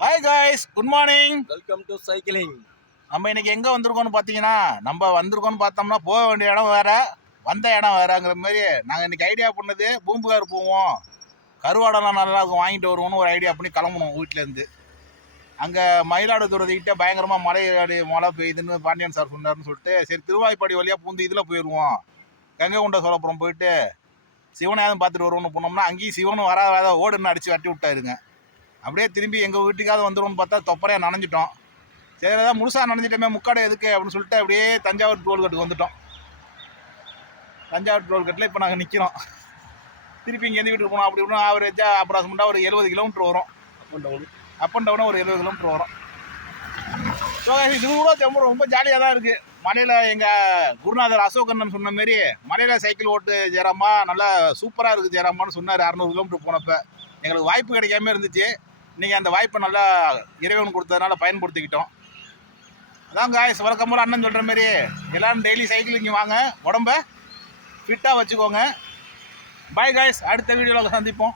Hi guys, good morning. Welcome to cycling. நம்ம இன்னைக்கு எங்கே வந்திருக்கோம்னு பார்த்தீங்கன்னா, நம்ம வந்திருக்கோம்னு பார்த்தோம்னா போக வேண்டிய இடம் வேற, வந்த இடம் வேறங்கிற மாதிரி நாங்கள் இன்னைக்கு ஐடியா பண்ணது பூம்புகார் போவோம், கருவாடெல்லாம் நல்லா இருக்கும் வாங்கிட்டு வருவோம்னு ஒரு ஐடியா பண்ணி கிளம்பணும் வீட்டிலேருந்து. அங்கே மயிலாடுதுறைக்கிட்ட பயங்கரமாக மழை பெய்யுதுன்னு பாண்டியன் சார் சொன்னார்னு சொல்லிட்டு, சரி திருவாய்ப்பாடி வழியாக பூந்து இதில் போயிடுவோம், கங்கை கொண்ட சோழபுரம் போயிட்டு சிவனையாவது பார்த்துட்டு வருவோம்னு போனோம்னா அங்கேயும் சிவனும் வராத ஓடுன்னு அடித்து வெட்டி விட்டாருங்க. அப்படியே திரும்பி எங்கள் வீட்டுக்காவது வந்துடும்னு பார்த்தா தொப்பரையாக நனைஞ்சிட்டோம். சரி ஏதாவது முழுசாக நனைஞ்சிட்டோமே முக்காடை எதுக்கு அப்படின்னு சொல்லிட்டு அப்படியே தஞ்சாவூர் டோல்கேட்டுக்கு வந்துட்டோம். தஞ்சாவூர் டோல்கேட்டில் இப்போ நாங்கள் நிற்கிறோம். திருப்பி இங்கேருந்து வீட்டுக்கு போனோம். அப்படி இப்படின்னு ஆவரேஜாக அப்ராக்சிமேட்டாக ஒரு 70 கிலோமீட்டர் வரும். அப் அண்ட் டவுனாக ஒரு 70 கிலோமீட்டர் வரும். ஸோ இது கூட ரொம்ப ஜாலியாக தான் இருக்குது. மலையில் எங்கள் குருநாதர் அசோகண்ணன் சொன்ன மாரி மலையில் சைக்கிள் ஓட்டு ஜெயராமா நல்லா சூப்பராக இருக்குது ஜெயராமான்னு சொன்னார். 600 கிலோமீட்டர் போனப்போ எங்களுக்கு வாய்ப்பு கிடைக்காம இருந்துச்சு. நீங்கள் அந்த வாய்ப்பை நல்லா இறைவன் கொடுத்ததுனால பயன்படுத்திக்கிட்டோம். அதான் காய்ஸ் வழக்கம் போல் அண்ணன் சொல்கிற மாதிரி எல்லோரும் டெய்லி சைக்கிளிங்க வாங்க, உடம்ப ஃபிட்டாக வச்சுக்கோங்க. பாய் காய்ஸ், அடுத்த வீடியோவில் சந்திப்போம்.